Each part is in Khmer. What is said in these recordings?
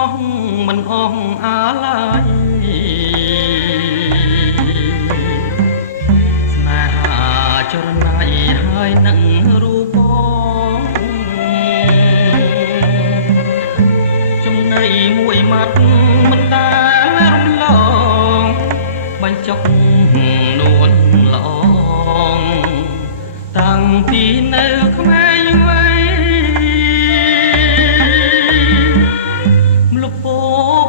នោះមិនអស់អាឡាយស្នេហាចរណៃហើយនឹងរូបបងចំណៃមួយម៉ាត់មិនដែលរំលងបញ្ចុកនួនល្អងតាំងពីនៅក្មេងវ័យ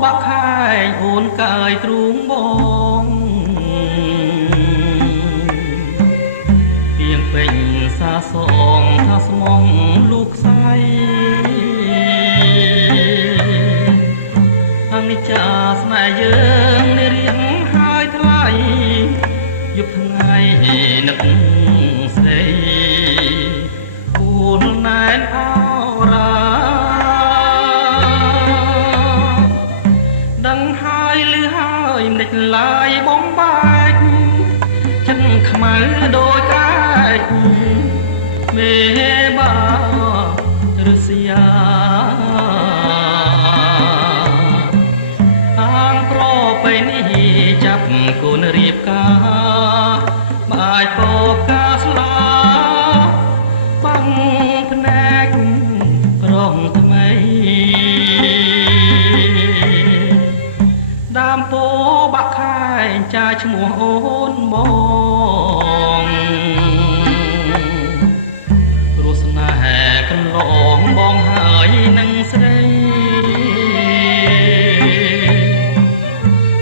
បាក់ខែងអូនកាយទ្រូងបងទៀងពេញសាសងថាស្មងលោកខ្សែអនិច្ចាស្នេហ៍យើងនេះរៀងហើយថ្លៃយប់ថ្ងៃនឹកស្រីគូលណែនអរាដឹងហើយលឺហើយមិនដេចឡាយបំបែកចិត្តខ្មៅដូចកាច់មេបារសយាអាងប្របីនេះចាប់កូនរៀបការបាយពកកាស្លាបាំងភ្នែកប្រងថ្មីដើមពោបាក់ខែងចាឈ្មោះអូនបងរសនាកន្លងបងហើយនឹងស្រី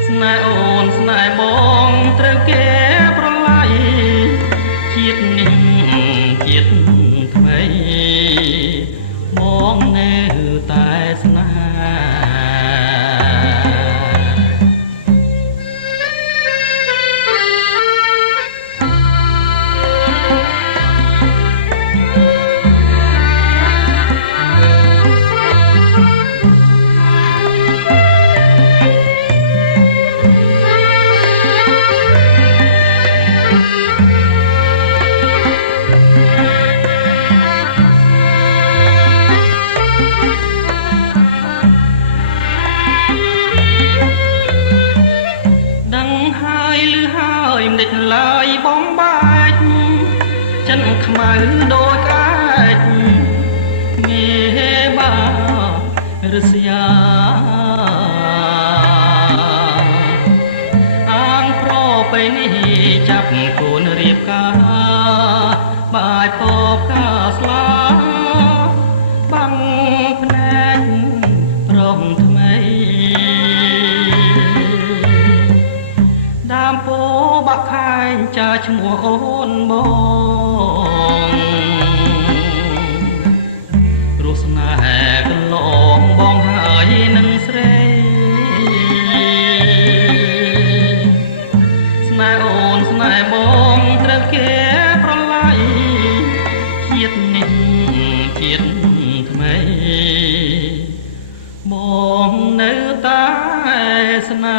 ស្នេហ៍អូនស្នេហ៍បងត្រូវគេប្រឡាយជាតិនេះជាតិថ្មីបងនៅតែស្នេហ៍មិនដេចឡើយបំបែកចិនខ្មៅដូចកាច់មេបារសយាអាងប្របីនេះចាប់កូនរៀបការបាយពកកាស្លាបាំងភ្នែកប្រងថ្មីដើមពោបាក់ខែងចាឈ្មោះអូនបងរសនាកន្លងបងហើយនឹងស្រីស្នេហ៍អូនស្នេហ៍បងត្រូវគេប្រឡាយជាតិនេះជាតិថ្មីបងនៅតែស្នេហ៍